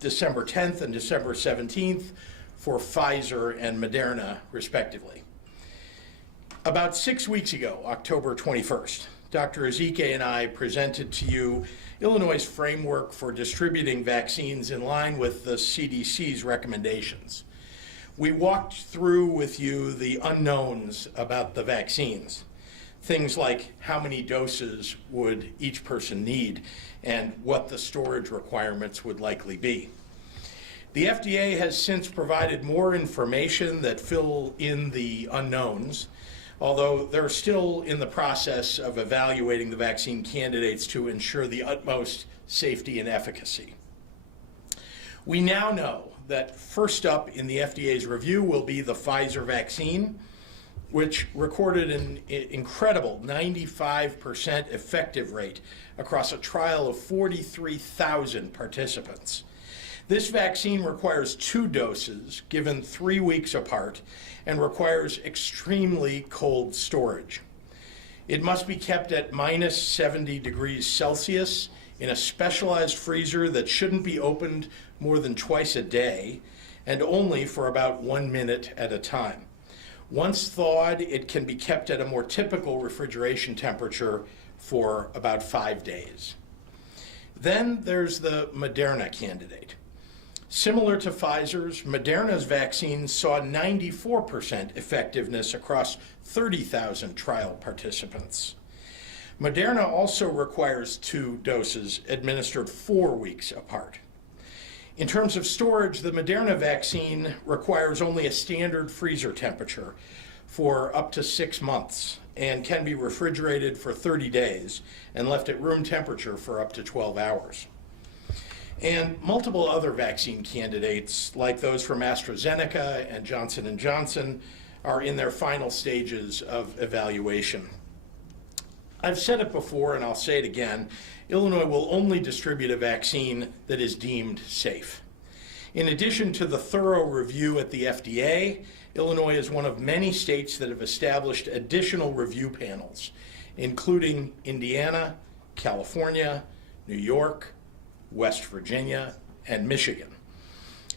December 10th and December 17th for Pfizer and Moderna, respectively. About 6 weeks ago, October 21st, Dr. Zike and I presented to you Illinois' framework for distributing vaccines in line with the CDC's recommendations. We walked through with you the unknowns about the vaccines, things like how many doses would each person need and what the storage requirements would likely be. The FDA has since provided more information that fill in the unknowns, although they're still in the process of evaluating the vaccine candidates to ensure the utmost safety and efficacy. We now know that first up in the FDA's review will be the Pfizer vaccine, which recorded an incredible 95% effective rate across a trial of 43,000 participants. This vaccine requires 2 doses given 3 weeks apart and requires extremely cold storage. It must be kept at minus 70 degrees Celsius in a specialized freezer that shouldn't be opened more than twice a day and only for about 1 minute at a time. Once thawed, it can be kept at a more typical refrigeration temperature for about 5 days. Then there's the Moderna candidate. Similar to Pfizer's, Moderna's vaccine saw 94% effectiveness across 30,000 trial participants. Moderna also requires 2 doses administered 4 weeks apart. In terms of storage, the Moderna vaccine requires only a standard freezer temperature for up to 6 months and can be refrigerated for 30 days and left at room temperature for up to 12 hours. And multiple other vaccine candidates, like those from AstraZeneca and Johnson & Johnson, are in their final stages of evaluation. I've said it before and I'll say it again, Illinois will only distribute a vaccine that is deemed safe. In addition to the thorough review at the FDA, Illinois is one of many states that have established additional review panels, including Indiana, California, New York, West Virginia, and Michigan.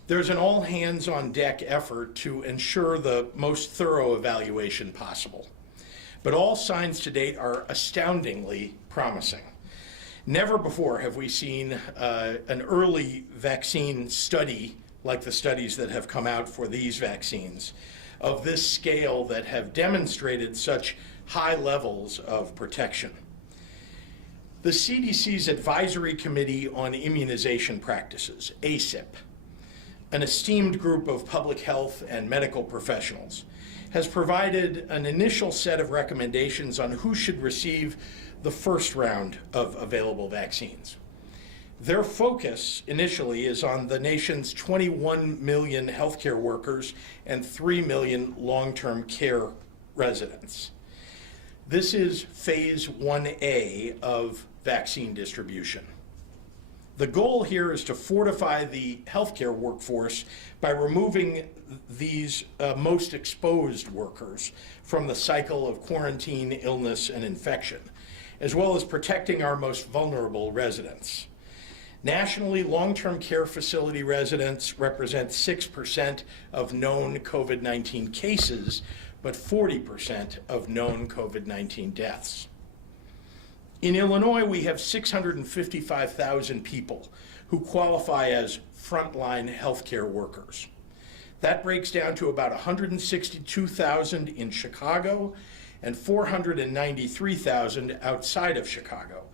There's an all-hands-on-deck effort to ensure the most thorough evaluation possible. But all signs to date are astoundingly promising. Never before have we seen an early vaccine study, like the studies that have come out for these vaccines, of this scale that have demonstrated such high levels of protection. The CDC's Advisory Committee on Immunization Practices, ACIP, an esteemed group of public health and medical professionals, has provided an initial set of recommendations on who should receive the first round of available vaccines. Their focus initially is on the nation's 21 million healthcare workers and 3 million long-term care residents. This is phase 1A of vaccine distribution. The goal here is to fortify the healthcare workforce by removing these most exposed workers from the cycle of quarantine, illness, and infection, as well as protecting our most vulnerable residents. Nationally, long-term care facility residents represent 6% of known COVID-19 cases, but 40% of known COVID-19 deaths. In Illinois, we have 655,000 people who qualify as frontline healthcare workers. That breaks down to about 162,000 in Chicago and 493,000 outside of Chicago.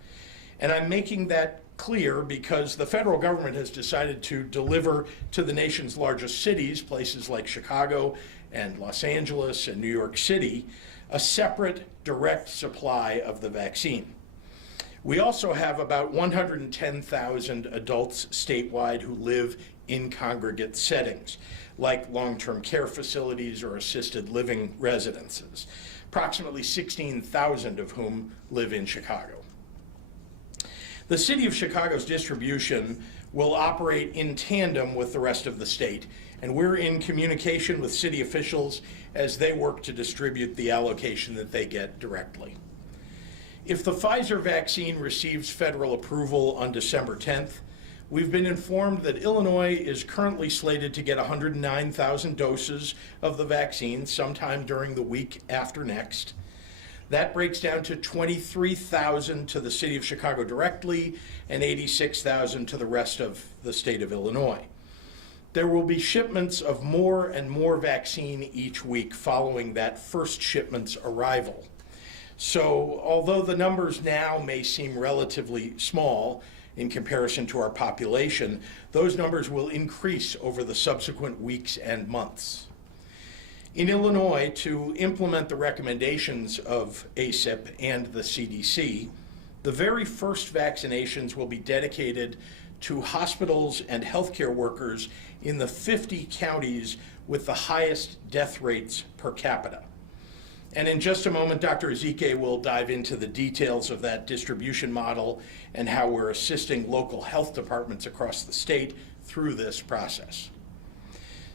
And I'm making that clear because the federal government has decided to deliver to the nation's largest cities, places like Chicago and Los Angeles and New York City, a separate direct supply of the vaccine. We also have about 110,000 adults statewide who live in congregate settings, like long-term care facilities or assisted living residences, approximately 16,000 of whom live in Chicago. The City of Chicago's distribution will operate in tandem with the rest of the state, and we're in communication with city officials as they work to distribute the allocation that they get directly. If the Pfizer vaccine receives federal approval on December 10th, We've been informed that Illinois is currently slated to get 109,000 doses of the vaccine sometime during the week after next. That breaks down to 23,000 to the city of Chicago directly and 86,000 to the rest of the state of Illinois. There will be shipments of more and more vaccine each week following that first shipment's arrival. So although the numbers now may seem relatively small in comparison to our population, those numbers will increase over the subsequent weeks and months. In Illinois, to implement the recommendations of ACIP and the CDC, the very first vaccinations will be dedicated to hospitals and healthcare workers in the 50 counties with the highest death rates per capita. And in just a moment, Dr. Zike will dive into the details of that distribution model and how we're assisting local health departments across the state through this process.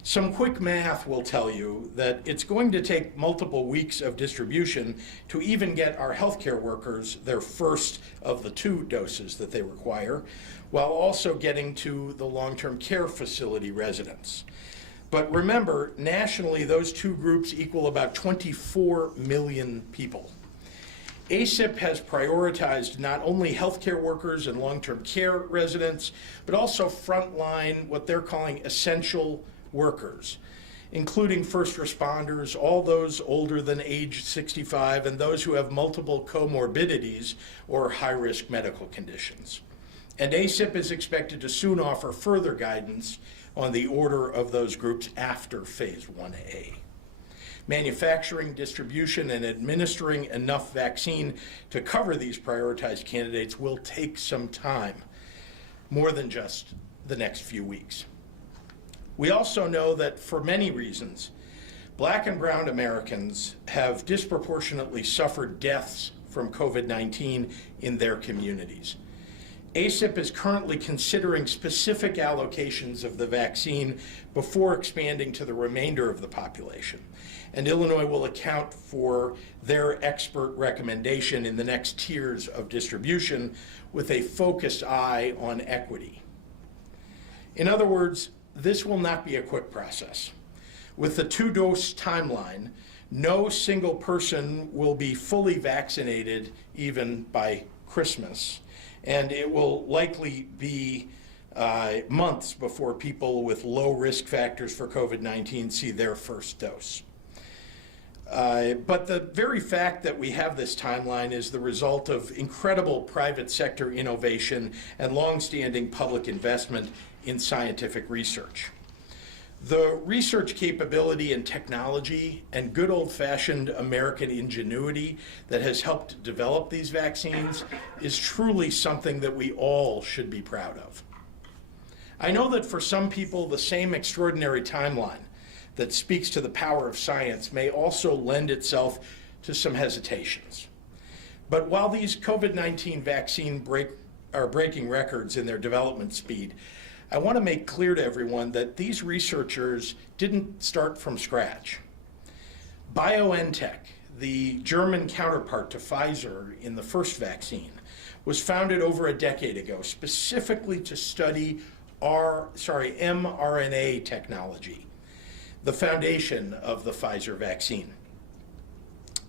Some quick math will tell you that it's going to take multiple weeks of distribution to even get our healthcare workers their first of the 2 doses that they require, while also getting to the long-term care facility residents. But remember, nationally, those 2 groups equal about 24 million people. ACIP has prioritized not only healthcare workers and long-term care residents, but also frontline, what they're calling essential workers, including first responders, all those older than age 65, and those who have multiple comorbidities or high-risk medical conditions. And ACIP is expected to soon offer further guidance on the order of those groups after Phase 1A. Manufacturing, distribution, and administering enough vaccine to cover these prioritized candidates will take some time, more than just the next few weeks. We also know that for many reasons, Black and brown Americans have disproportionately suffered deaths from COVID-19 in their communities. ACIP is currently considering specific allocations of the vaccine before expanding to the remainder of the population. And Illinois will account for their expert recommendation in the next tiers of distribution with a focused eye on equity. In other words, this will not be a quick process. With the 2-dose timeline, no single person will be fully vaccinated even by Christmas, and it will likely be months before people with low risk factors for COVID-19 see their first dose. But the very fact that we have this timeline is the result of incredible private sector innovation and longstanding public investment in scientific research. The research capability and technology and good old-fashioned American ingenuity that has helped develop these vaccines is truly something that we all should be proud of. I know that for some people, the same extraordinary timeline that speaks to the power of science may also lend itself to some hesitations. But while these COVID-19 vaccines are breaking records in their development speed, I want to make clear to everyone that these researchers didn't start from scratch. BioNTech, the German counterpart to Pfizer in the first vaccine, was founded over a decade ago specifically to study mRNA technology, the foundation of the Pfizer vaccine.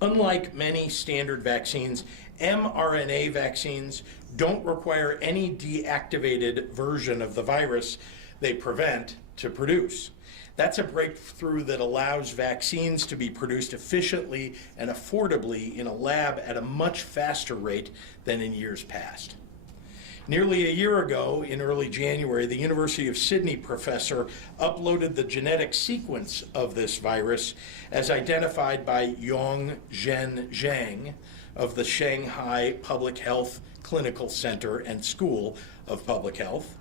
Unlike many standard vaccines, mRNA vaccines don't require any deactivated version of the virus they prevent to produce. That's a breakthrough that allows vaccines to be produced efficiently and affordably in a lab at a much faster rate than in years past. Nearly a year ago, in early January, the University of Sydney professor uploaded the genetic sequence of this virus as identified by Yongzhen Zhang of the Shanghai Public Health Clinical Center and School of Public Health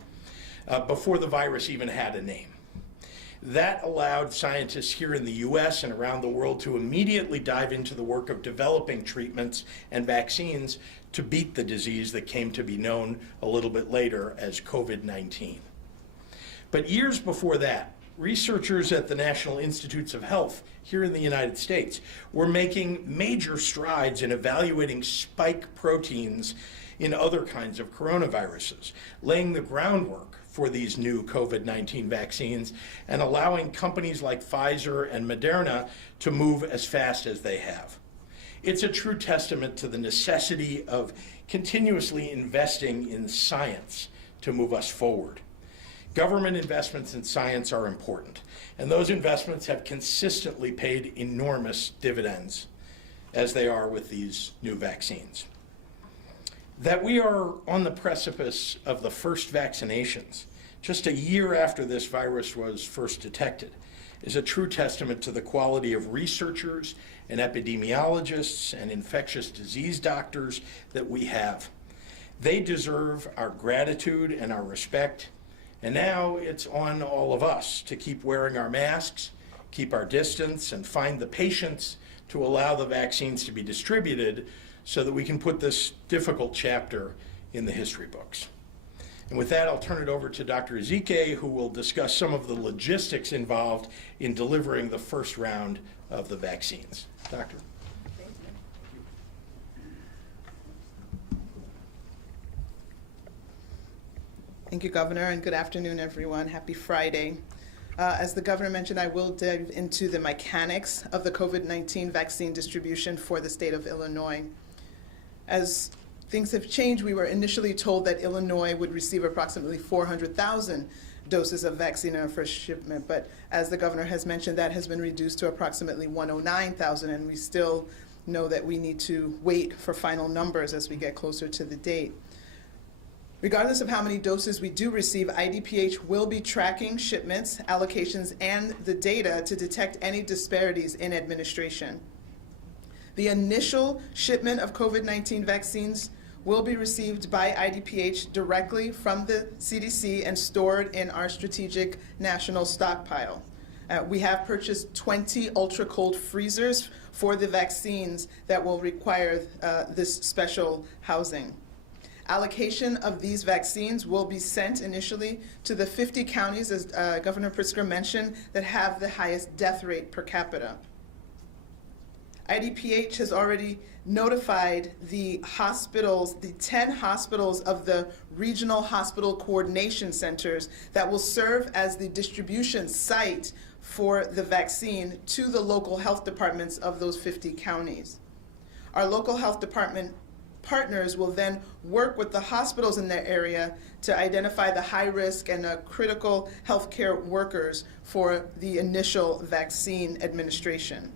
before the virus even had a name. That allowed scientists here in the US and around the world to immediately dive into the work of developing treatments and vaccines to beat the disease that came to be known a little bit later as COVID-19. But years before that, researchers at the National Institutes of Health here in the United States were making major strides in evaluating spike proteins in other kinds of coronaviruses, laying the groundwork for these new COVID-19 vaccines and allowing companies like Pfizer and Moderna to move as fast as they have. It's a true testament to the necessity of continuously investing in science to move us forward. Government investments in science are important, and those investments have consistently paid enormous dividends, as they are with these new vaccines. That we are on the precipice of the first vaccinations, just a year after this virus was first detected, is a true testament to the quality of researchers and epidemiologists and infectious disease doctors that we have. They deserve our gratitude and our respect, and now it's on all of us to keep wearing our masks, keep our distance, and find the patience to allow the vaccines to be distributed so that we can put this difficult chapter in the history books. And with that, I'll turn it over to Dr. Zike, who will discuss some of the logistics involved in delivering the first round of the vaccines. Doctor. Thank you, Governor, and good afternoon, everyone. Happy Friday. As the Governor mentioned, I will dive into the mechanics of the COVID-19 vaccine distribution for the state of Illinois. As things have changed, we were initially told that Illinois would receive approximately 400,000 doses of vaccine in our first shipment, but as the Governor has mentioned, that has been reduced to approximately 109,000, and we still know that we need to wait for final numbers as we get closer to the date. Regardless of how many doses we do receive, IDPH will be tracking shipments, allocations, and the data to detect any disparities in administration. The initial shipment of COVID-19 vaccines will be received by IDPH directly from the CDC and stored in our strategic national stockpile. We have purchased 20 ultra-cold freezers for the vaccines that will require this special housing. Allocation of these vaccines will be sent initially to the 50 counties, as Governor Pritzker mentioned, that have the highest death rate per capita. IDPH has already notified the hospitals, the 10 hospitals of the regional hospital coordination centers that will serve as the distribution site for the vaccine to the local health departments of those 50 counties. Our local health department partners will then work with the hospitals in their area to identify the high risk and critical healthcare workers for the initial vaccine administration.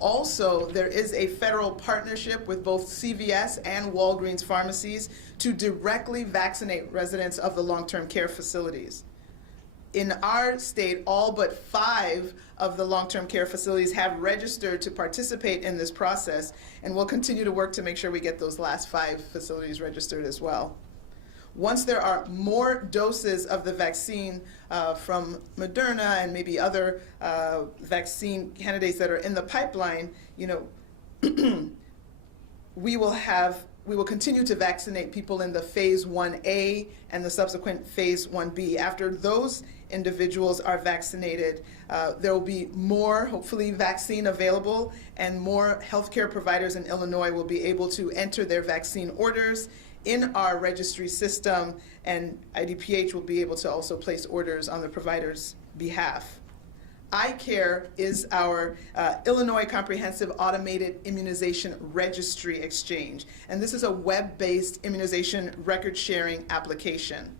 Also, there is a federal partnership with both CVS and Walgreens pharmacies to directly vaccinate residents of the long-term care facilities. In our state, all but 5 of the long-term care facilities have registered to participate in this process, and we'll continue to work to make sure we get those last 5 facilities registered as well. Once there are more doses of the vaccine from Moderna and maybe other vaccine candidates that are in the pipeline, we will continue to vaccinate people in the phase 1A and the subsequent phase 1B. After those individuals are vaccinated, there will be more, hopefully, vaccine available, and more healthcare providers in Illinois will be able to enter their vaccine orders in our registry system, and IDPH will be able to also place orders on the provider's behalf. iCare is our Illinois Comprehensive Automated Immunization Registry Exchange, and this is a web-based immunization record-sharing application.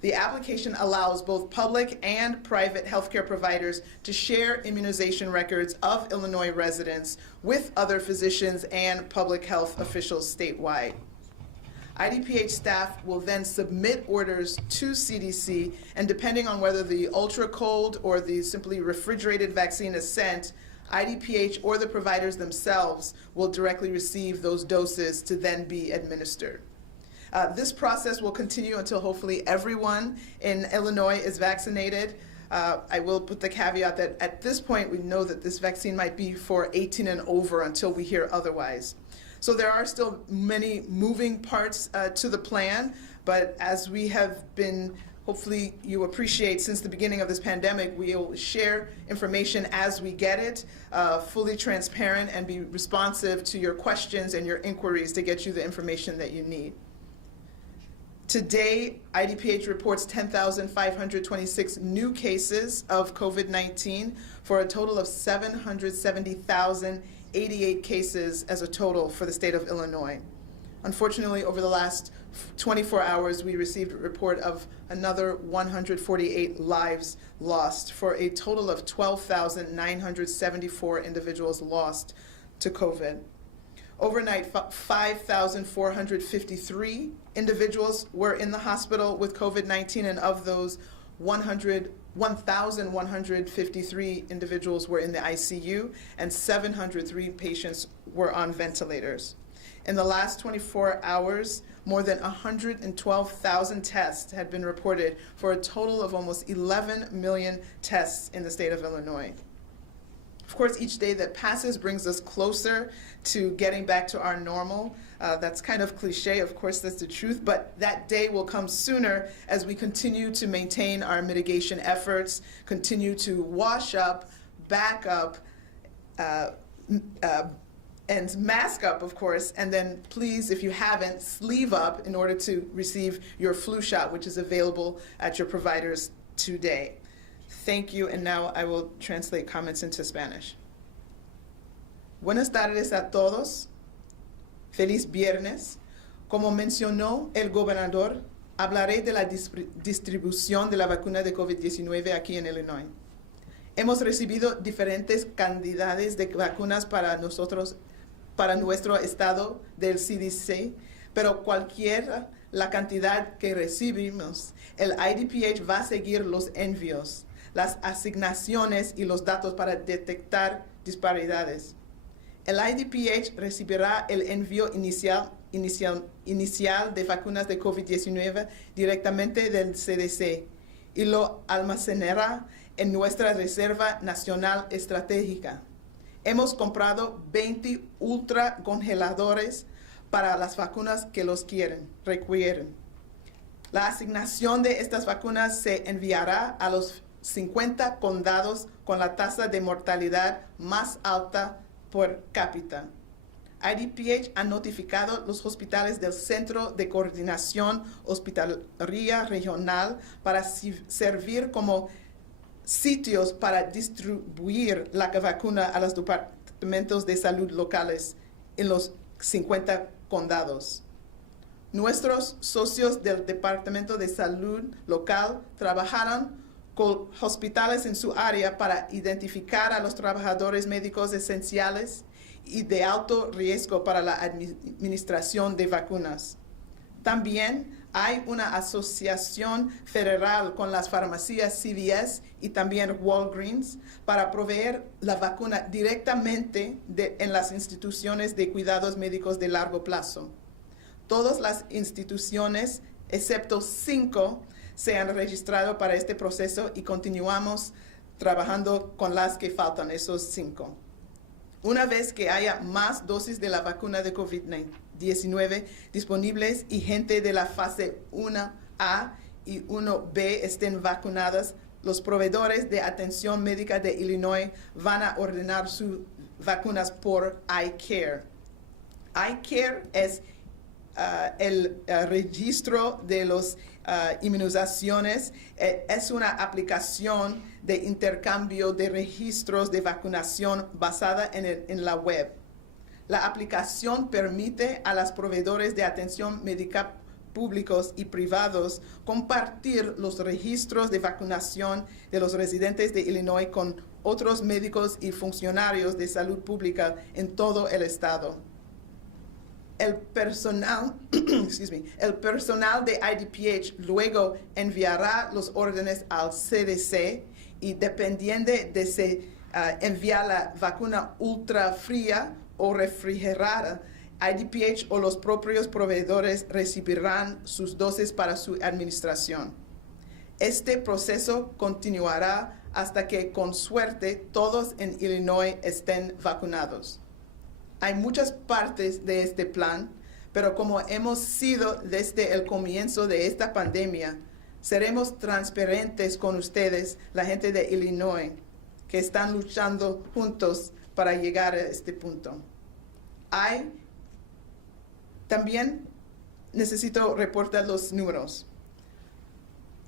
The application allows both public and private healthcare providers to share immunization records of Illinois residents with other physicians and public health officials statewide. IDPH staff will then submit orders to CDC, and depending on whether the ultra-cold or the simply refrigerated vaccine is sent, IDPH or the providers themselves will directly receive those doses to then be administered. This process will continue until hopefully everyone in Illinois is vaccinated. I will put the caveat that at this point we know that this vaccine might be for 18 and over until we hear otherwise. So there are still many moving parts to the plan, but as we have been, hopefully you appreciate, since the beginning of this pandemic, we'll share information as we get it, fully transparent, and be responsive to your questions and your inquiries to get you the information that you need. Today, IDPH reports 10,526 new cases of COVID-19 for a total of 770,088 cases as a total for the state of Illinois. Unfortunately, over the last 24 hours, we received a report of another 148 lives lost for a total of 12,974 individuals lost to COVID. Overnight, 5,453 individuals were in the hospital with COVID-19, and of those, 1,153 individuals were in the ICU, and 703 patients were on ventilators. In the last 24 hours, more than 112,000 tests had been reported for a total of almost 11 million tests in the state of Illinois. Of course, each day that passes brings us closer to getting back to our normal. That's kind of cliche, of course, that's the truth, but that day will come sooner as we continue to maintain our mitigation efforts, continue to wash up, back up, and mask up, of course, and then please, if you haven't, sleeve up in order to receive your flu shot, which is available at your providers today. Thank you, and now I will translate comments into Spanish. Buenas tardes a todos. Feliz viernes. Como mencionó el gobernador, hablaré de la distribución de la vacuna de COVID-19 aquí en Illinois. Hemos recibido diferentes cantidades de vacunas para nuestro estado del CDC, pero cualquiera la cantidad que recibimos, el IDPH va a seguir los envíos, las asignaciones y los datos para detectar disparidades. El IDPH recibirá el envío inicial de vacunas de COVID-19 directamente del CDC y lo almacenará en nuestra Reserva Nacional Estratégica. Hemos comprado 20 ultracongeladores para las vacunas que los requieren. La asignación de estas vacunas se enviará a los 50 condados con la tasa de mortalidad más alta por cápita. IDPH ha notificado los hospitales del Centro de Coordinación Hospitalaria Regional para servir como sitios para distribuir la vacuna a los departamentos de salud locales en los 50 condados. Nuestros socios del Departamento de Salud local trabajaron con hospitales en su área para identificar a los trabajadores médicos esenciales y de alto riesgo para la administración de vacunas. También hay una asociación federal con las farmacias CVS y también Walgreens para proveer la vacuna directamente en las instituciones de cuidados médicos de largo plazo. Todas las instituciones, excepto 5, se han registrado para este proceso y continuamos trabajando con las que faltan, esos 5. Una vez que haya más dosis de la vacuna de COVID-19 disponibles y gente de la fase 1A y 1B estén vacunadas, los proveedores de atención médica de Illinois van a ordenar sus vacunas por iCare. iCare es el registro de las inmunizaciones. Es una aplicación de intercambio de registros de vacunación basada en la web. La aplicación permite a los proveedores de atención médica públicos y privados compartir los registros de vacunación de los residentes de Illinois con otros médicos y funcionarios de salud pública en todo el estado. El personal de IDPH luego enviará los órdenes al CDC y dependiendo de si envía la vacuna ultra fría o refrigerada, IDPH o los propios proveedores recibirán sus dosis para su administración. Este proceso continuará hasta que, con suerte, todos en Illinois estén vacunados. Hay muchas partes de este plan, pero como hemos sido desde el comienzo de esta pandemia, seremos transparentes con ustedes, la gente de Illinois, que están luchando juntos para llegar a este punto. También necesito reportar los números.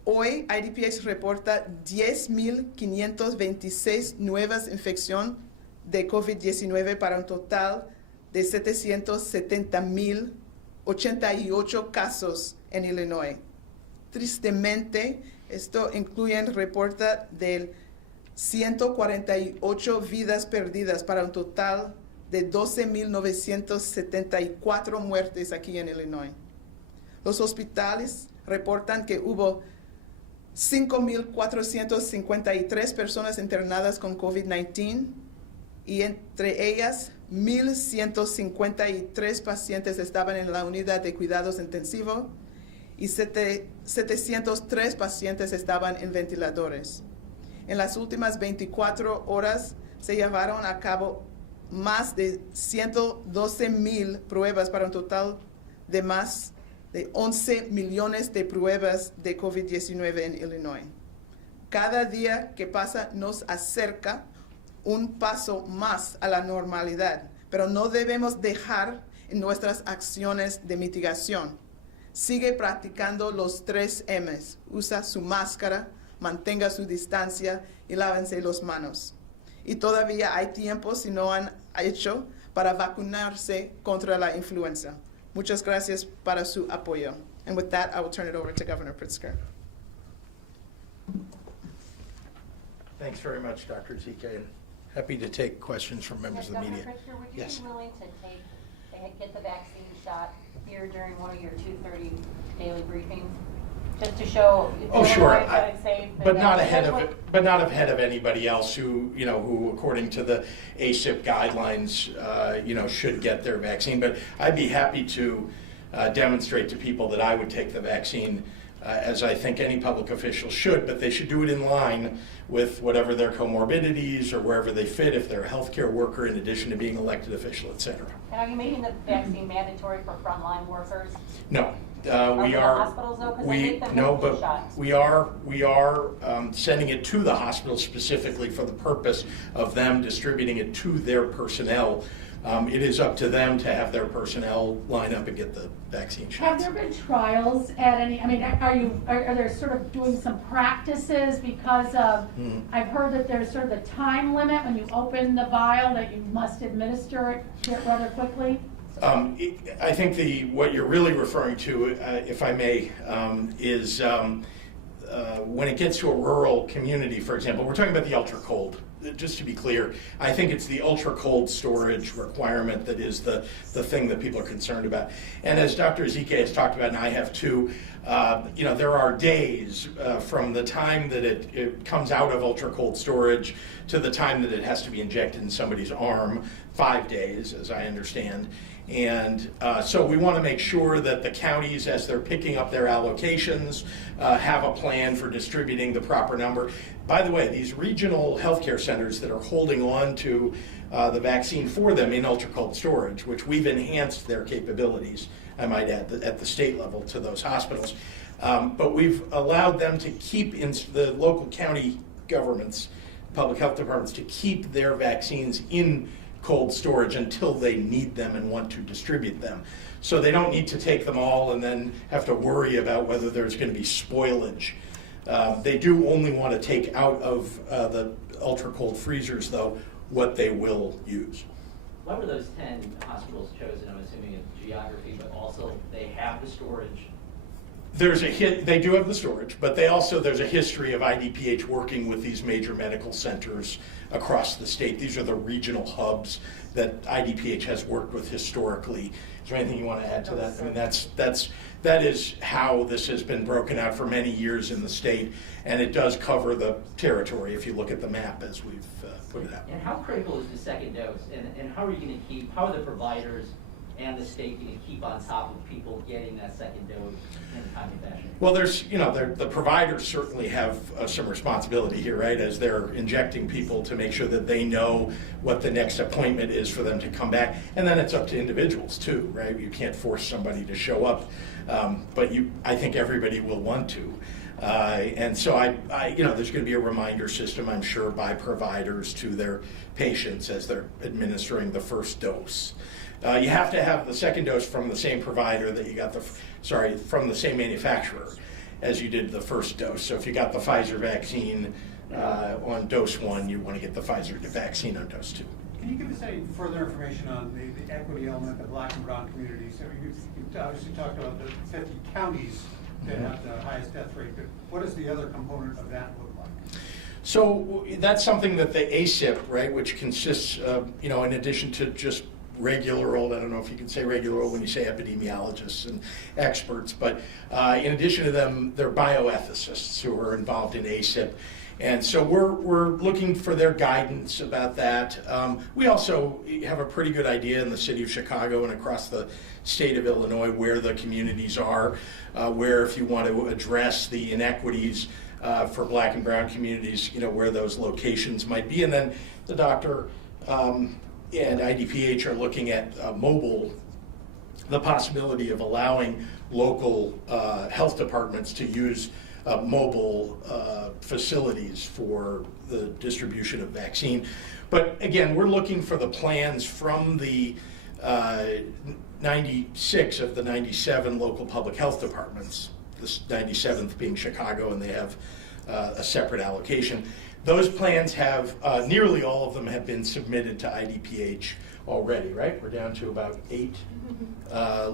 Hoy, IDPH reporta 10.526 nuevas infecciones de COVID-19 para un total de 770.088 casos en Illinois. Tristemente, esto incluye el reporte de 148 vidas perdidas para un total de 12.974 muertes aquí en Illinois. Los hospitales reportan que hubo 5.453 personas internadas con COVID-19 y entre ellas 1.153 pacientes estaban en la unidad de cuidados intensivos y 703 pacientes estaban en ventiladores. En las últimas 24 horas se llevaron a cabo más de 112,000 pruebas para un total de más de 11 millones de pruebas de COVID-19 en Illinois. Cada día que pasa nos acerca un paso más a la normalidad, pero no debemos dejar en nuestras acciones de mitigación. Sigue practicando los 3 M's. Usa su máscara, mantenga su distancia y lávense las manos. Y todavía hay tiempo, si no han hecho, para vacunarse contra la influenza. Muchas gracias para su apoyo. And with that, I will turn it over to Governor Pritzker. Thanks very much, Dr. Zike, and happy to take questions from members of the media. Governor Pritzker, would you Yes. be willing to get the vaccine shot here during one of your 2:30 daily briefings? Just to show Oh, sure. Illinois is safe. But not ahead of anybody else who according to the ACIP guidelines, should get their vaccine. But I'd be happy to demonstrate to people that I would take the vaccine, as I think any public official should, but they should do it in line with whatever their comorbidities or wherever they fit, if they're a healthcare worker in addition to being elected official, et cetera. And are you making the vaccine mandatory for frontline workers? No. We the are. hospitals, though? 'Cause they We make them no, with but shots. we are sending it to the hospital specifically for the purpose of them distributing it to their personnel. It is up to them to have their personnel line up and get the vaccine Have shots. there been trials at any, I mean, are there sort of doing some practices because of, I've heard that there's sort of a time limit when you open the vial that you must administer it rather quickly? I think what you're really referring to, if I may, is when it gets to a rural community, for example, we're talking about the ultra cold. Just to be clear, I think it's the ultra cold storage requirement that is the thing that people are concerned about. And as Dr. Zike has talked about, and I have too, there are days from the time that it comes out of ultra cold storage to the time that it has to be injected in somebody's arm, 5 days, as I understand. And so we want to make sure that the counties, as they're picking up their allocations, have a plan for distributing the proper number. By the way, these regional healthcare centers that are holding on to the vaccine for them in ultra-cold storage, which we've enhanced their capabilities, I might add, at the state level to those hospitals. But we've allowed them to keep in the local county governments, public health departments, to keep their vaccines in cold storage until they need them and want to distribute them. So they don't need to take them all and then have to worry about whether there's going to be spoilage. They do only want to take out of the ultra cold freezers, though, what they will use. Why were those 10 hospitals chosen? I'm assuming it's geography, but also they have the storage. They do have the storage, but there's a history of IDPH working with these major medical centers across the state. These are the regional hubs that IDPH has worked with historically. Is there anything you want to add to that? I mean, that is how this has been broken out for many years in the state, and it does cover the territory if you look at the map as we've put it out. And how critical is the second dose? And how are you going to how are the providers and the state going to keep on top of people getting that second dose in a timely fashion? Well, the providers certainly have some responsibility here, right, as they're injecting people to make sure that they know what the next appointment is for them to come back. And then it's up to individuals too, right? You can't force somebody to show up, but I think everybody will want to. And so there's going to be a reminder system, I'm sure, by providers to their patients as they're administering the first dose. You have to have the second dose from the same provider that you got from the same manufacturer as you did the first dose. So if you got the Pfizer vaccine on dose 1, you want to get the Pfizer vaccine on dose 2. Can you give us any further information on the equity element of Black and brown communities? I mean, you've obviously talked about the 50 counties that have the highest death rate, but what does the other component of that look like? So that's something that the ACIP, right, which consists of, in addition to just regular old, I don't know if you can say regular old when you say epidemiologists and experts, but in addition to them, they're bioethicists who are involved in ACIP. And so we're looking for their guidance about that. We also have a pretty good idea in the city of Chicago and across the state of Illinois where the communities are, where if you want to address the inequities for Black and brown communities, where those locations might be. And then the doctor and IDPH are looking at the possibility of allowing local health departments to use mobile facilities for the distribution of vaccine. But again, we're looking for the plans from the 96 of the 97 local public health departments, the 97th being Chicago, and they have a separate allocation. Those plans have, nearly all of them have been submitted to IDPH already, right? We're down to about 8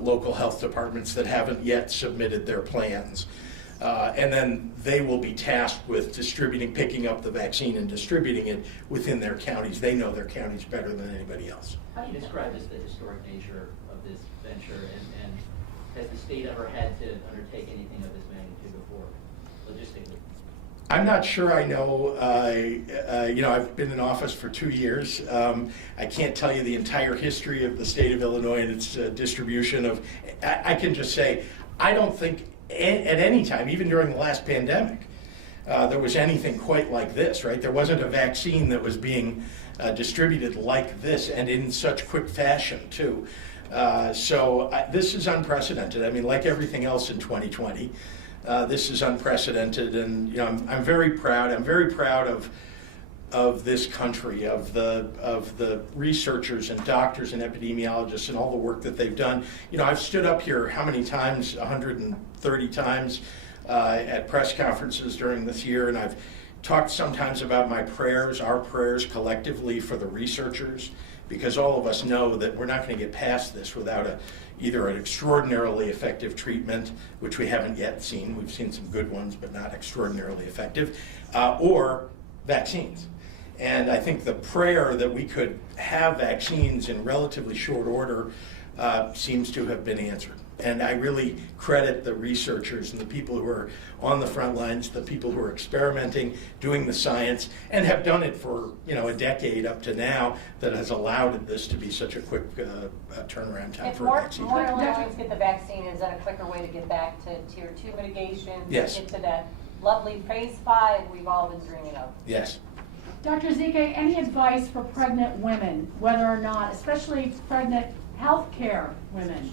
local health departments that haven't yet submitted their plans. And then they will be tasked with picking up the vaccine and distributing it within their counties. They know their counties better than anybody else. How do you describe the historic nature of this venture, and has the state ever had to undertake anything of this magnitude before, logistically? I'm not sure I know. I've been in office for 2 years. I can't tell you the entire history of the state of Illinois and its distribution of. I can just say, I don't think at any time, even during the last pandemic, there was anything quite like this, right? There wasn't a vaccine that was being distributed like this and in such quick fashion, too. So this is unprecedented. I mean, like everything else in 2020, this is unprecedented, and I'm very proud. I'm very proud of this country, of the researchers and doctors and epidemiologists and all the work that they've done. I've stood up here how many times? 130 times at press conferences during this year, and I've talked sometimes about my prayers, our prayers collectively for the researchers, because all of us know that we're not going to get past this without either an extraordinarily effective treatment, which we haven't yet seen. We've seen some good ones, but not extraordinarily effective, or vaccines. And I think the prayer that we could have vaccines in relatively short order seems to have been answered. And I really credit the researchers and the people who are on the front lines, the people who are experimenting, doing the science, and have done it for a decade up to now that has allowed this to be such a quick turnaround time for a vaccine. If more Illinoisans get the vaccine, is that a quicker way to get back to Tier 2 mitigation? Yes. Get to that lovely Phase 5 we've all been dreaming of? Yes. Dr. Zike, any advice for pregnant women, whether or not, especially pregnant healthcare women,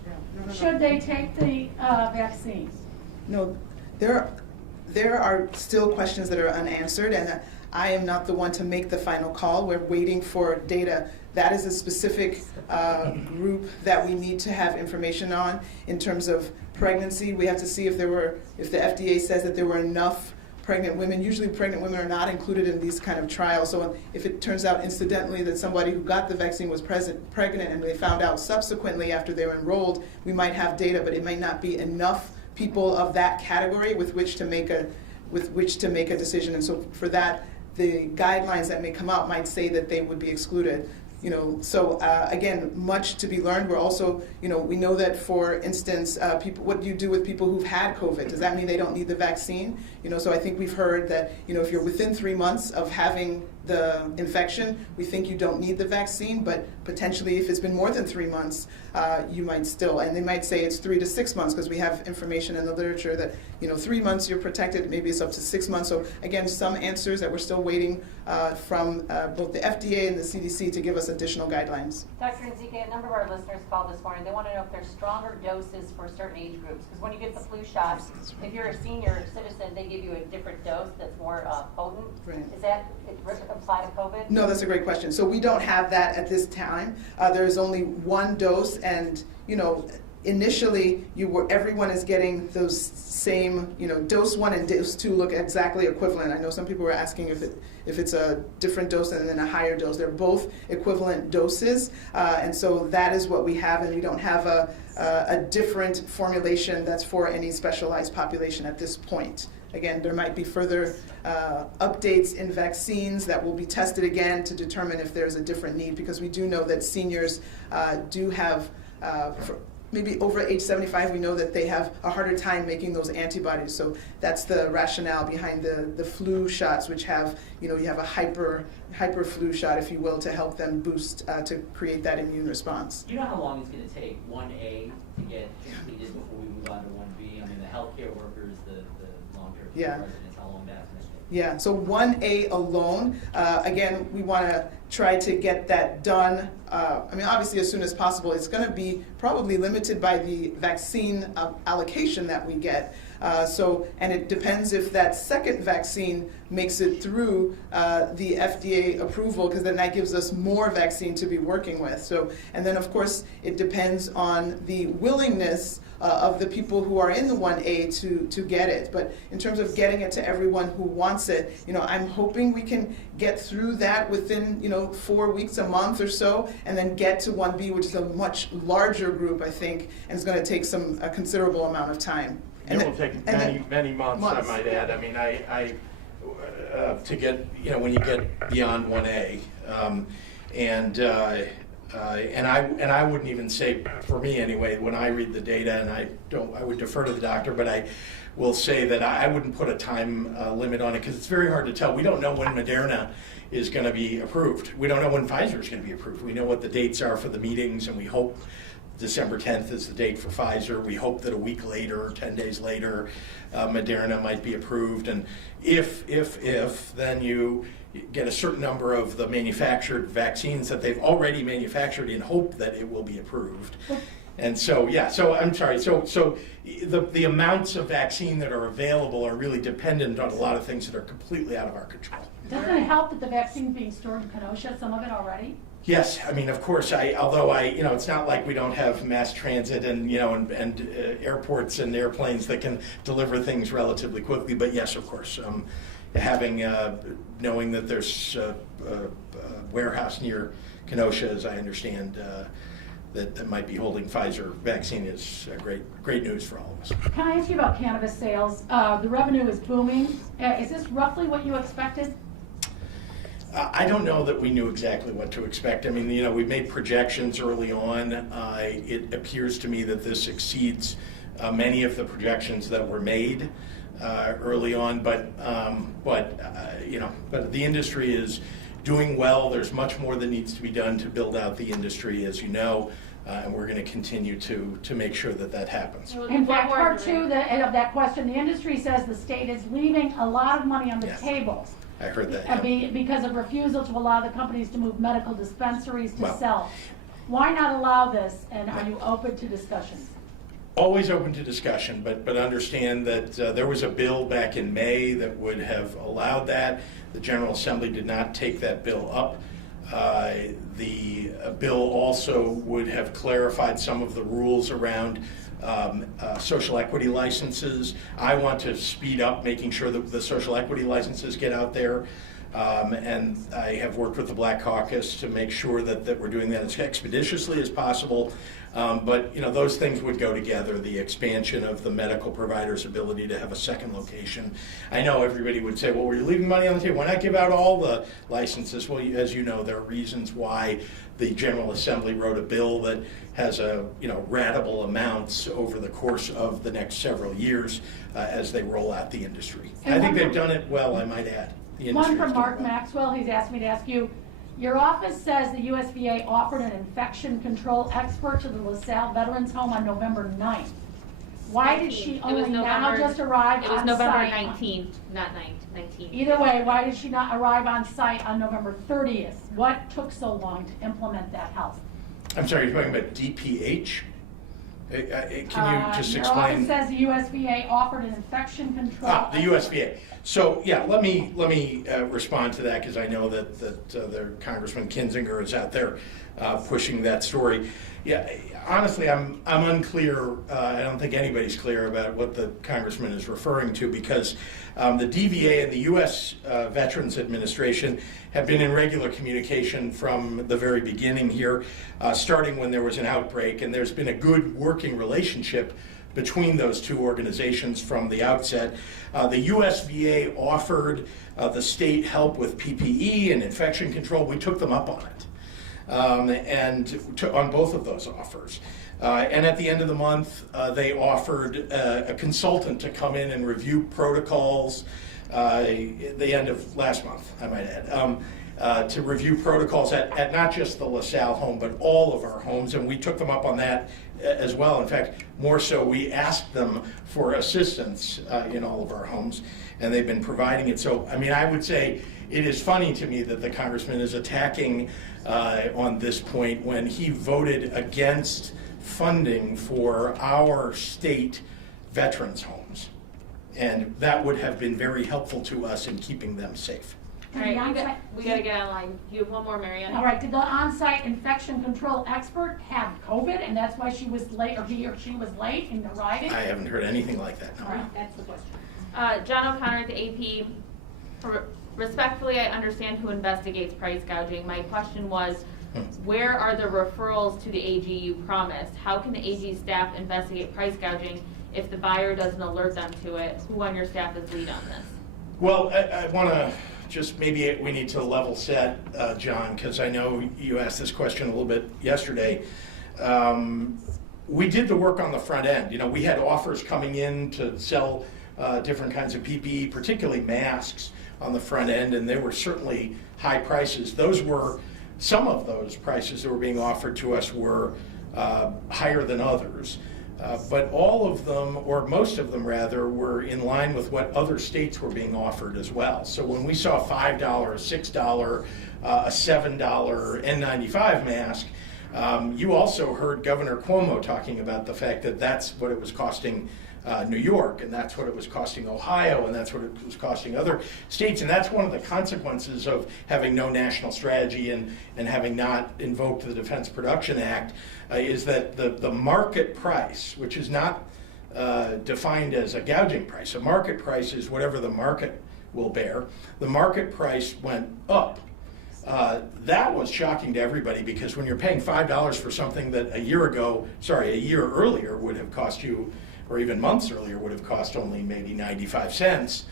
should they take the vaccine? No, there are still questions that are unanswered, and I am not the one to make the final call. We're waiting for data. That is a specific group that we need to have information on in terms of pregnancy. We have to see if the FDA says that there were enough pregnant women. Usually pregnant women are not included in these kind of trials. So if it turns out incidentally that somebody who got the vaccine was pregnant and they found out subsequently after they were enrolled, we might have data, but it might not be enough people of that category with which to make a decision. And so for that, the guidelines that may come out might say that they would be excluded. Again, much to be learned. We're also, we know that, for instance, what do you do with people who've had COVID? Does that mean they don't need the vaccine? So I think we've heard that, if you're within 3 months of having the infection, we think you don't need the vaccine, but potentially if it's been more than 3 months, you might still, and they might say it's 3 to 6 months, because we have information in the literature that, 3 months you're protected, maybe it's up to 6 months. So again, some answers that we're still waiting from both the FDA and the CDC to give us us additional guidelines. Dr. Zike, a number of our listeners called this morning. They want to know if there's stronger doses for certain age groups. Because when you get the flu shot, if you're a senior citizen, they give you a different dose that's more potent. Right. Is that apply to COVID? No, that's a great question. So we don't have that at this time. There's only one dose, and initially everyone is getting those same, dose 1 and dose 2 look exactly equivalent. I know some people were asking if it's a different dose and then a higher dose. They're both equivalent doses, and so that is what we have, and we don't have a different formulation that's for any specialized population at this point. Again, there might be further updates in vaccines that will be tested again to determine if there's a different need, because we do know that seniors do have, maybe over age 75, we know that they have a harder time making those antibodies. So that's the rationale behind the flu shots, which have, you have a hyper flu shot, if you will, to help them boost, to create that immune response. You know how long it's going to take 1A to get completed before we move on to 1B? I mean, the healthcare workers, the long-term care residents, how long that's going to take? Yeah, so 1A alone, again, we want to try to get that done, obviously as soon as possible. It's going to be probably limited by the vaccine allocation that we get. And it depends if that second vaccine makes it through the FDA approval, because then that gives us more vaccine to be working with. So, and then of course it depends on the willingness of the people who are in the 1A to get it. But in terms of getting it to everyone who wants it, I'm hoping we can get through that within 4 weeks, a month or so, and then get to 1B, which is a much larger group, I think, and it's going to take a considerable amount of time. It will take many months, I might add. I mean, to get, when you get beyond 1A, and I wouldn't even say, for me anyway, when I read the data, and I would defer to the doctor, but I will say that I wouldn't put a time limit on it, because it's very hard to tell. We don't know when Moderna is going to be approved. We don't know when Pfizer is going to be approved. We know what the dates are for the meetings, and we hope December 10th is the date for Pfizer. We hope that a week later, 10 days later, Moderna might be approved. And if then you get a certain number of the manufactured vaccines that they've already manufactured in hope that it will be approved. And so, I'm sorry, so the amounts of vaccine that are available are really dependent on a lot of things that are completely out of our control. Doesn't it help that the vaccine being stored in Kenosha, some of it already? Yes, of course, although it's not like we don't have mass transit and, and airports and airplanes that can deliver things relatively quickly, but yes, of course, knowing that there's a warehouse near Kenosha, as I understand, that might be holding Pfizer vaccine is great news for all of us. Can I ask you about cannabis sales? The revenue is booming. Is this roughly what you expected? I don't know that we knew exactly what to expect. We made projections early on. It appears to me that this exceeds many of the projections that were made early on, but the industry is doing well. There's much more that needs to be done to build out the industry, as you know, and we're going to continue to make sure that happens. In fact, part two of that question, the industry says the state is leaving a lot of money on the table. I heard that. Yeah. Because of refusal to allow the companies to move medical dispensaries to sell. Why not allow this, and are you open to discussions? Always open to discussion, but understand that there was a bill back in May that would have allowed that. The General Assembly did not take that bill up. The bill also would have clarified some of the rules around social equity licenses. I want to speed up making sure that the social equity licenses get out there. And I have worked with the Black Caucus to make sure that we're doing that as expeditiously as possible. But those things would go together, the expansion of the medical provider's ability to have a second location. I know everybody would say, well, we're leaving money on the table. Why not give out all the licenses? Well, as you know, there are reasons why the General Assembly wrote a bill that has ratable amounts over the course of the next several years as they roll out the industry. And I think they've done it well, I might add. One from Mark Maxwell. He's asked me to ask you, your office says the USVA offered an infection control expert to the LaSalle Veterans Home on November 9th. Why did she 19th. It was only now November- just arrive It was on November site? 19th, not 19th. Either way, why did she not arrive on site on November 30th? What took so long to implement that health? I'm sorry, you're talking about DPH? Can you just Your explain? office says the USVA offered an infection control. The USVA. So, yeah, let me respond to that, because I know that the Congressman Kinzinger is out there pushing that story. Yeah, honestly, I'm unclear. I don't think anybody's clear about what the congressman is referring to, because the DVA and the U.S. Veterans Administration have been in regular communication from the very beginning here, starting when there was an outbreak, and there's been a good working relationship between those two organizations from the outset. The USVA offered the state help with PPE and infection control. We took them up on it. On both of those offers. And at the end of the month, they offered a consultant to come in and review protocols, the end of last month, I might add, to review protocols at not just the LaSalle home, but all of our homes, and we took them up on that as well. In fact, more so, we asked them for assistance in all of our homes, and they've been providing it. So, I mean, I would say it is funny to me that the congressman is attacking on this point when he voted against funding for our state veterans' homes. And that would have been very helpful to us in keeping them safe. All right, we got to get online. You have one more, Marianne. All right, did the on-site infection control expert have COVID, and that's why she was late, or he or she was late in arriving? I haven't heard anything like that, no. All right, that's the question. John O'Connor at the AP. Respectfully, I understand who investigates price gouging. My question was, where are the referrals to the AG you promised? How can the AG staff investigate price gouging if the buyer doesn't alert them to it? Who on your staff is lead on this? Well, I want to just, maybe we need to level set, John, because I know you asked this question a little bit yesterday. We did the work on the front end. You know, we had offers coming in to sell different kinds of PPE, particularly masks, on the front end, and they were certainly high prices. Some of those prices that were being offered to us were higher than others. But all of them, or most of them rather, were in line with what other states were being offered as well. So when we saw $5, $6, a $7 N95 mask, you also heard Governor Cuomo talking about the fact that that's what it was costing New York, and that's what it was costing Ohio, and that's what it was costing other states. And that's one of the consequences of having no national strategy and having not invoked the Defense Production Act, is that the market price, which is not defined as a gouging price. A market price is whatever the market will bear. The market price went up. That was shocking to everybody, because when you're paying $5 for something that a year earlier would have cost you, or even months earlier would have cost only maybe 95 cents,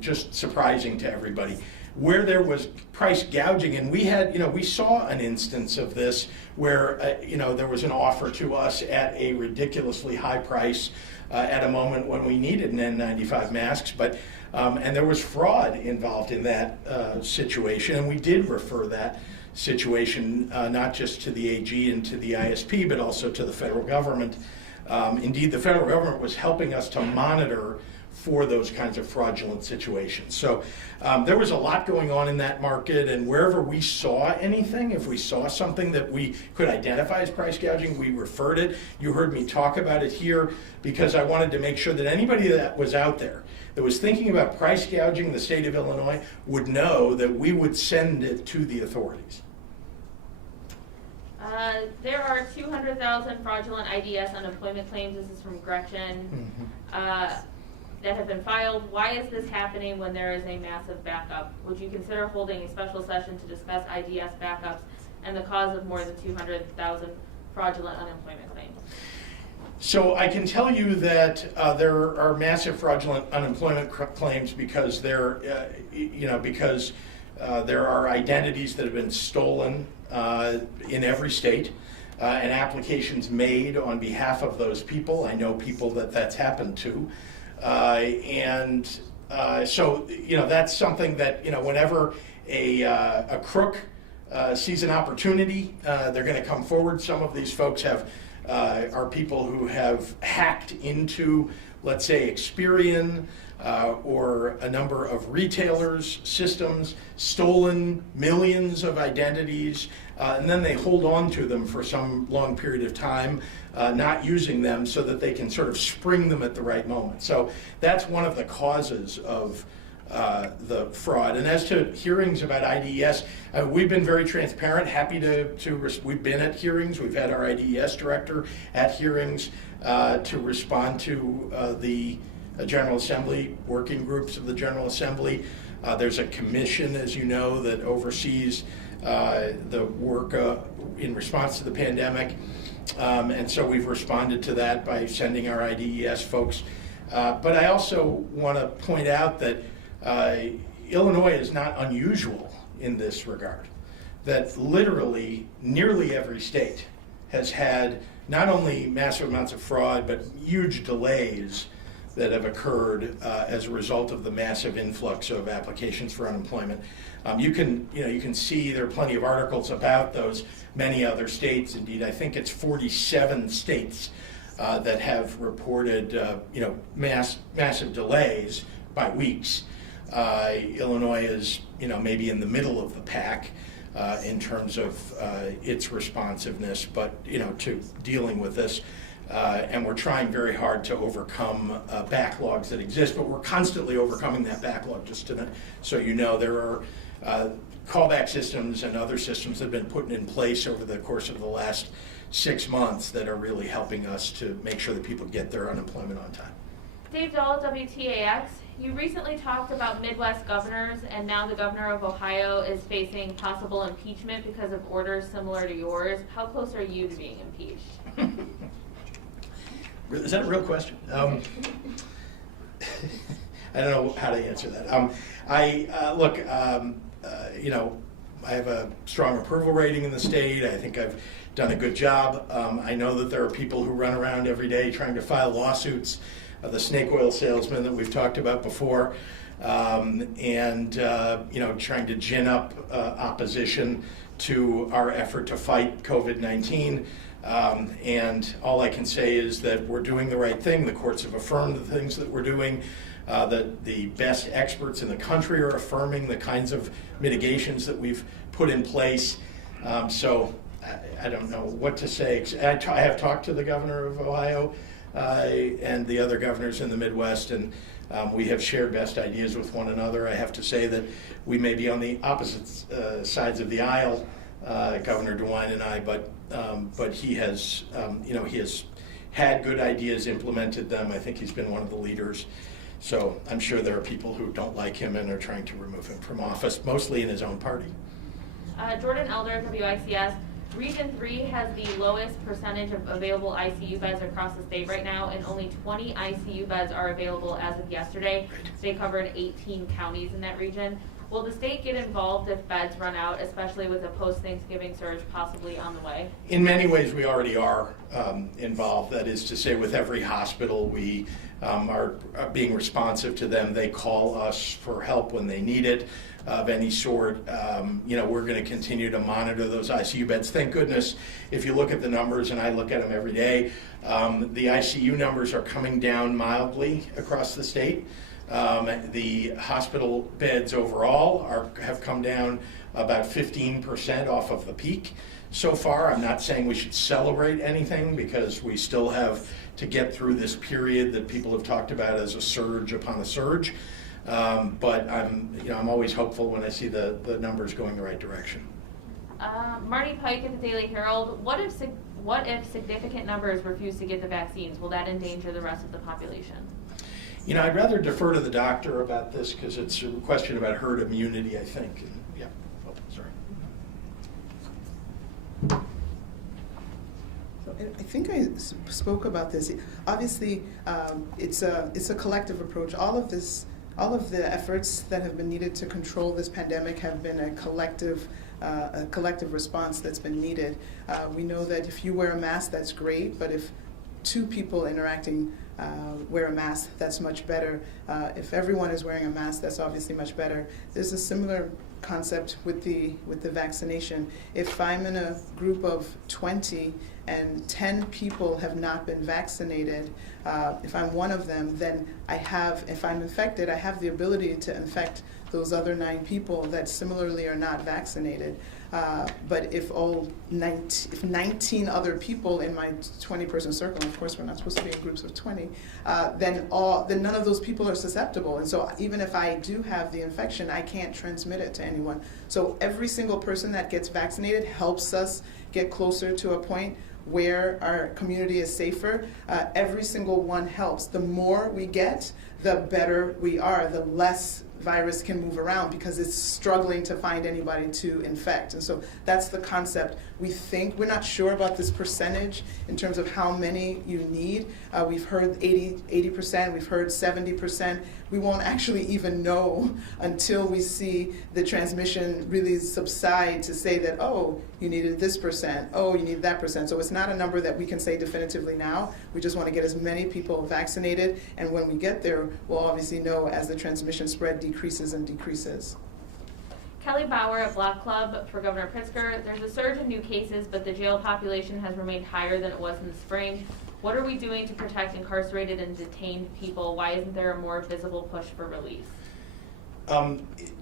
just surprising to everybody. Where there was price gouging, and we saw an instance of this where, there was an offer to us at a ridiculously high price at a moment when we needed an N95 masks, and there was fraud involved in that situation, and we did refer that situation not just to the AG and to the ISP, but also to the federal government. Indeed, the federal government was helping us to monitor for those kinds of fraudulent situations. So there was a lot going on in that market, and wherever we saw anything, if we saw something that we could identify as price gouging, we referred it. You heard me talk about it here because I wanted to make sure that anybody that was out there that was thinking about price gouging the state of Illinois would know that we would send it to the authorities. There are 200,000 fraudulent IDS unemployment claims. This is from Gretchen. That have been filed. Why is this happening when there is a massive backup? Would you consider holding a special session to discuss IDS backups and the cause of more than 200,000 fraudulent unemployment claims? So I can tell you that there are massive fraudulent unemployment claims because there are identities that have been stolen in every state, and applications made on behalf of those people. I know people that's happened to. So that's something that, whenever a crook sees an opportunity, they're going to come forward. Some of these folks have are people who have hacked into, let's say, Experian or a number of retailers' systems, stolen millions of identities, and then they hold on to them for some long period of time, not using them so that they can sort of spring them at the right moment. So that's one of the causes of the fraud. And as to hearings about IDES, we've been very transparent, happy we've been at hearings, we've had our IDES director at hearings to respond to the General Assembly, working groups of the General Assembly. There's a commission, as you know, that oversees the work in response to the pandemic. And so we've responded to that by sending our IDES folks. But I also want to point out that Illinois is not unusual in this regard, that literally nearly every state has had not only massive amounts of fraud, but huge delays that have occurred as a result of the massive influx of applications for unemployment. You can see there are plenty of articles about those many other states. Indeed, I think it's 47 states that have reported massive delays by weeks. Illinois is maybe in the middle of the pack in terms of its responsiveness, but to dealing with this. And we're trying very hard to overcome backlogs that exist, but we're constantly overcoming that backlog. So there are callback systems and other systems that have been put in place over the course of the last 6 months that are really helping us to make sure that people get their unemployment on time. Dave Dahl, WTAX. You recently talked about Midwest governors, and now the governor of Ohio is facing possible impeachment because of orders similar to yours. How close are you to being impeached? Is that a real question? I don't know how to answer that. I have a strong approval rating in the state. I think I've done a good job. I know that there are people who run around every day trying to file lawsuits, the snake oil salesman that we've talked about before, and trying to gin up opposition to our effort to fight COVID-19. And all I can say is that we're doing the right thing. The courts have affirmed the things that we're doing. That the best experts in the country are affirming the kinds of mitigations that we've put in place. So I don't know what to say. I have talked to the governor of Ohio and the other governors in the Midwest, and we have shared best ideas with one another. I have to say that we may be on the opposite sides of the aisle, Governor DeWine and I, but he has, he has had good ideas, implemented them. I think he's been one of the leaders. So I'm sure there are people who don't like him and are trying to remove him from office, mostly in his own party. Jordan Elder, WICS. Region 3 has the lowest percentage of available ICU beds across the state right now, and only 20 ICU beds are available as of yesterday. They covered 18 counties in that region. Will the state get involved if beds run out, especially with a post-Thanksgiving surge possibly on the way? In many ways, we already are involved. That is to say, with every hospital, we are being responsive to them. They call us for help when they need it of any sort. We're going to continue to monitor those ICU beds. Thank goodness, if you look at the numbers, and I look at them every day, the ICU numbers are coming down mildly across the state. The hospital beds overall have come down about 15% off of the peak so far. I'm not saying we should celebrate anything because we still have to get through this period that people have talked about as a surge upon a surge. But I'm always hopeful when I see the numbers going the right direction. Marty Pike at the Daily Herald. What if significant numbers refuse to get the vaccines? Will that endanger the rest of the population? I'd rather defer to the doctor about this because it's a question about herd immunity, I think. And, yeah. Oh, sorry. So I think I spoke about this. Obviously, it's a collective approach. All of the efforts that have been needed to control this pandemic have been a collective response that's been needed. We know that if you wear a mask, that's great, but if two people interacting wear a mask, that's much better. If everyone is wearing a mask, that's obviously much better. There's a similar concept with the vaccination. If I'm in a group of 20 and 10 people have not been vaccinated, if I'm one of them, then if I'm infected, I have the ability to infect those other 9 people that similarly are not vaccinated. But if 19 other people in my 20-person circle, and of course we're not supposed to be in groups of 20, then none of those people are susceptible. And so even if I do have the infection, I can't transmit it to anyone. So every single person that gets vaccinated helps us get closer to a point where our community is safer. Every single one helps. The more we get, the better we are, the less virus can move around because it's struggling to find anybody to infect. And so that's the concept. We're not sure about this percentage in terms of how many you need. We've heard 80%, we've heard 70%. We won't actually even know until we see the transmission really subside to say that, oh, you needed this percent, oh, you need that percent. So it's not a number that we can say definitively now. We just want to get as many people vaccinated, and when we get there, we'll obviously know as the transmission spread decreases and decreases. Kelly Bauer at Block Club for Governor Pritzker. There's a surge in new cases, but the jail population has remained higher than it was in the spring. What are we doing to protect incarcerated and detained people? Why isn't there a more visible push for release?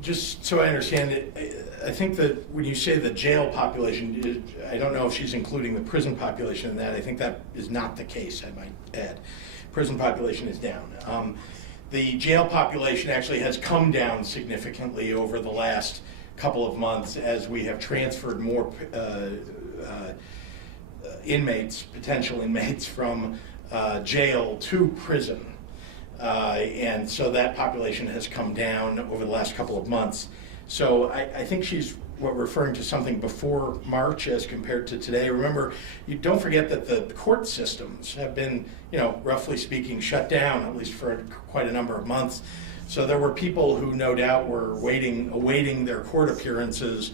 Just so I understand it, I think that when you say the jail population, I don't know if she's including the prison population in that. I think that is not the case, I might add. Prison population is down. The jail population actually has come down significantly over the last couple of months as we have transferred more potential inmates from jail to prison. And so that population has come down over the last couple of months. So I think she's referring to something before March as compared to today. Remember, you don't forget that the court systems have been, roughly speaking, shut down, at least for quite a number of months. So there were people who no doubt were awaiting their court appearances,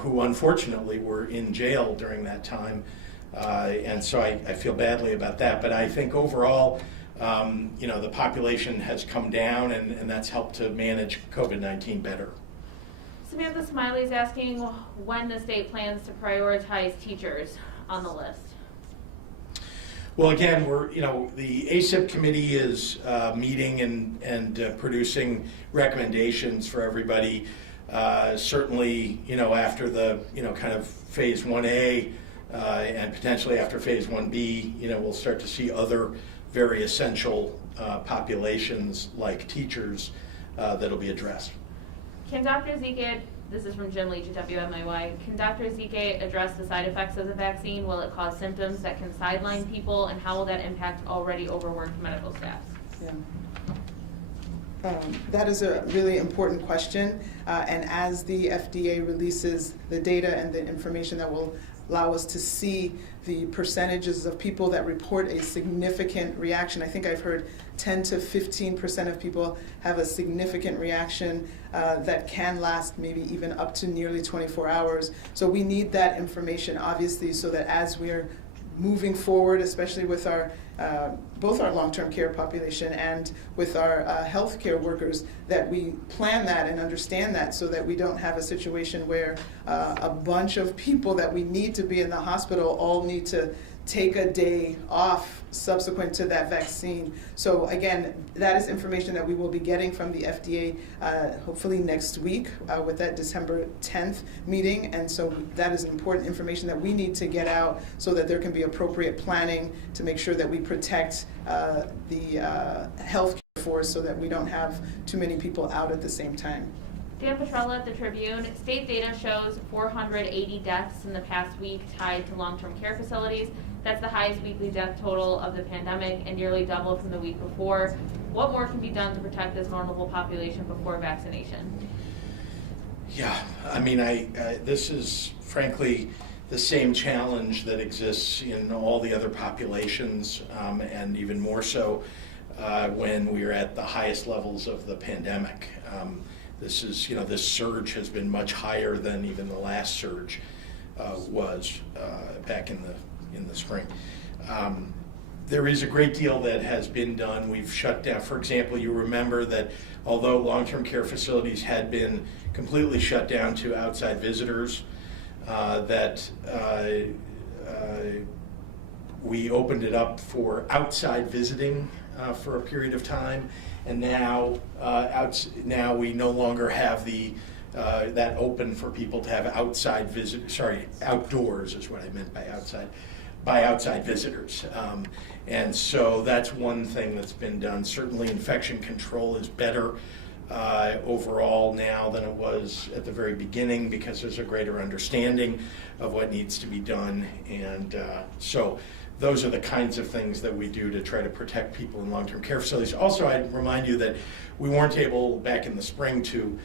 who unfortunately were in jail during that time. And so I feel badly about that. But I think overall, the population has come down, and that's helped to manage COVID-19 better. Samantha Smiley's asking when the state plans to prioritize teachers on the list. Well, again, the ACIP committee is meeting and producing recommendations for everybody. Certainly, after the, kind of phase 1A and potentially after phase 1B, we'll start to see other very essential populations like teachers that'll be addressed. Can Dr. Zike, this is from Jim Leach at WMIY, can Dr. Zike address the side effects of the vaccine? Will it cause symptoms that can sideline people, and how will that impact already overworked medical staff? Yeah. That is a really important question, and as the FDA releases the data and the information that will allow us to see the percentages of people that report a significant reaction. I think I've heard 10 to 15% of people have a significant reaction that can last maybe even up to nearly 24 hours. So we need that information, obviously, so that as we're moving forward, especially with our both our long-term care population and with our healthcare workers, that we plan that and understand that so that we don't have a situation where a bunch of people that we need to be in the hospital all need to take a day off subsequent to that vaccine. So again, that is information that we will be getting from the FDA hopefully next week with that December 10th meeting. And so that is important information that we need to get out so that there can be appropriate planning to make sure that we protect the health force so that we don't have too many people out at the same time. Dan Petrella at the Tribune. State data shows 480 deaths in the past week tied to long-term care facilities. That's the highest weekly death total of the pandemic and nearly double from the week before. What more can be done to protect this vulnerable population before vaccination? Yeah, I mean, this is frankly the same challenge that exists in all the other populations, and even more so when we are at the highest levels of the pandemic. This is, this surge has been much higher than even the last surge was back in the spring. There is a great deal that has been done. We've shut down, for example, you remember that although long-term care facilities had been completely shut down to outside visitors, we opened it up for outside visiting for a period of time, and now we no longer have that open for people to have outside outdoors is what I meant by outside visitors. And so that's one thing that's been done. Certainly infection control is better overall now than it was at the very beginning, because there's a greater understanding of what needs to be done. And so those are the kinds of things that we do to try to protect people in long-term care facilities. Also, I'd remind you that we weren't able back in the spring to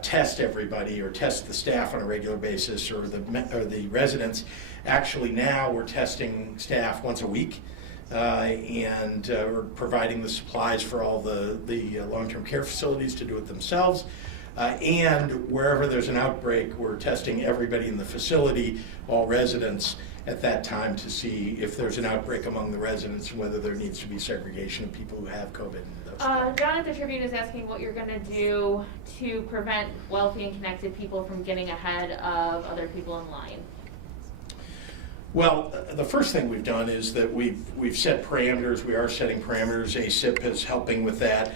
test everybody or test the staff on a regular basis or the residents. Actually, now we're testing staff once a week, and we're providing the supplies for all the long-term care facilities to do it themselves. And wherever there's an outbreak, we're testing everybody in the facility, all residents, at that time to see if there's an outbreak among the residents and whether there needs to be segregation of people who have COVID. John at the Tribune is asking what you're going to do to prevent wealthy and connected people from getting ahead of other people in line. Well, the first thing we've done is that we've set parameters. We are setting parameters. ACIP is helping with that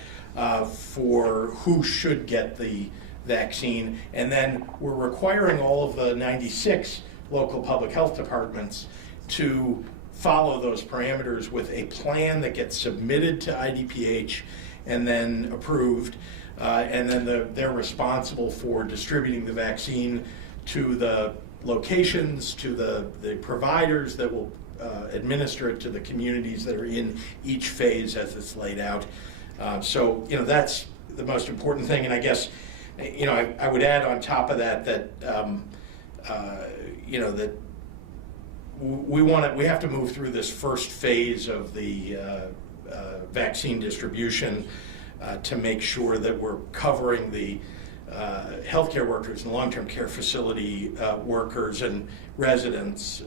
for who should get the vaccine. And then we're requiring all of the 96 local public health departments to follow those parameters with a plan that gets submitted to IDPH and then approved. And then they're responsible for distributing the vaccine to the locations, to the providers that will administer it to the communities that are in each phase as it's laid out. So, that's the most important thing. And I guess, I would add on top of that that we have to move through this first phase of the vaccine distribution to make sure that we're covering the healthcare workers and long-term care facility workers and residents,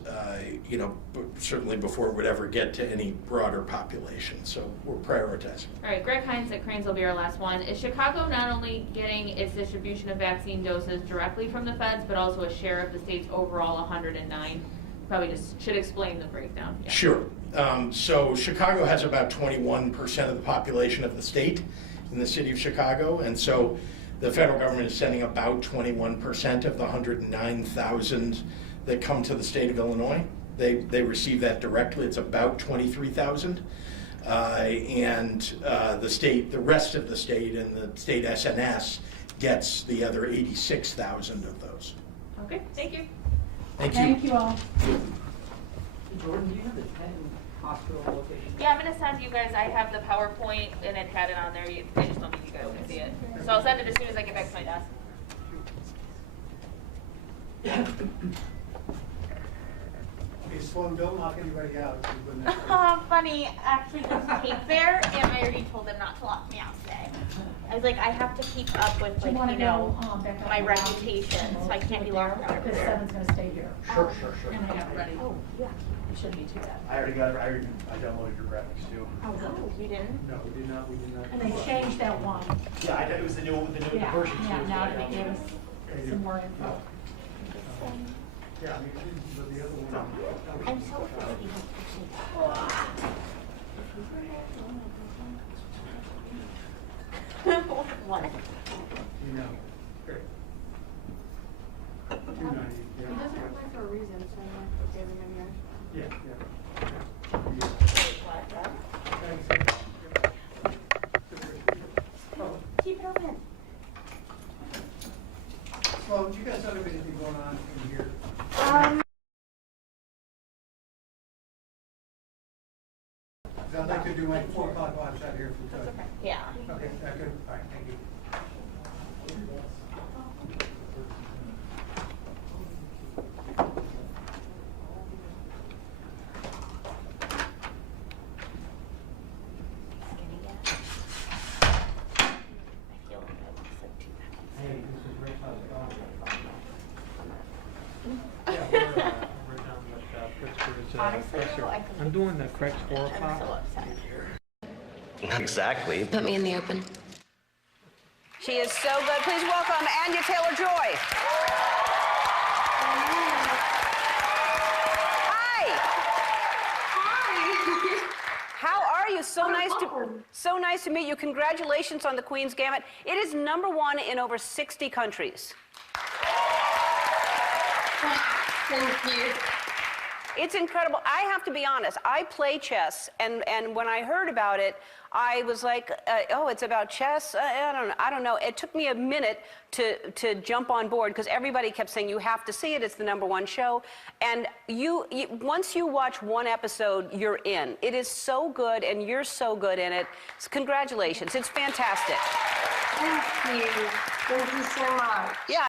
certainly before it would ever get to any broader population. So we're prioritizing. All right, Greg Hines at Cranes will be our last one. Is Chicago not only getting its distribution of vaccine doses directly from the feds, but also a share of the state's overall 109? Probably just should explain the breakdown. Yeah. Sure. So Chicago has about 21% of the population of the state in the city of Chicago, and so the federal government is sending about 21% of the 109,000 that come to the state of Illinois. They receive that directly. It's about 23,000. And the rest of the state and the state SNS gets the other 86,000 of those. Okay, thank you. Thank you. Thank you all. Jordan, do you have the 10 hospital locations? Yeah, I'm going to send you guys, I have the PowerPoint and it had it on there. I just don't think you guys can see it. So I'll send it as soon as I get back to my desk. Okay, Sloan, don't knock anybody out. Funny, actually there's tape there, and I already told them not to lock me out today. I was like, I have to keep up with, Do you like, want to go back up my the reputation, so I can't be locked out over Because there. 7's going to stay here. Sure. And I have it ready. Oh, yeah. It shouldn't be too bad. I already got it. I downloaded your graphics too. Oh, good. Oh, you didn't? No, we did not. And they changed that one. Yeah, it was the new Yeah, version too. yeah, now they gave us some more info. Yeah, but the other one. I'm so happy. What? Great. 290, He yeah. doesn't apply for a reason, so I'm not giving him yours. Yeah. Keep it open. Sloan, do you guys have anything going on in here? I'd like to do my 4 o'clock watch out here if we could. Yeah. Okay, good. All right, thank you. Hey, this is Rick. How's it going? Honestly, though, I I'm doing the correct 4 I'm o'clock. so upset. Not exactly. Put me in the open. She is so good. Please welcome Anya Taylor-Joy. Hi. How are you? So nice to meet you. Congratulations on the Queen's Gambit. It is #1 in over 60 countries. Thank you. It's incredible. I have to be honest. I play chess, and when I heard about it, I was like, oh, it's about chess? I don't know. It took me a minute to jump on board because everybody kept saying, you have to see it. It's the #1 show. And once you watch one episode, you're in. It is so good, and you're so good in it. So congratulations. It's fantastic. Thank you. Thank you so much. Yeah.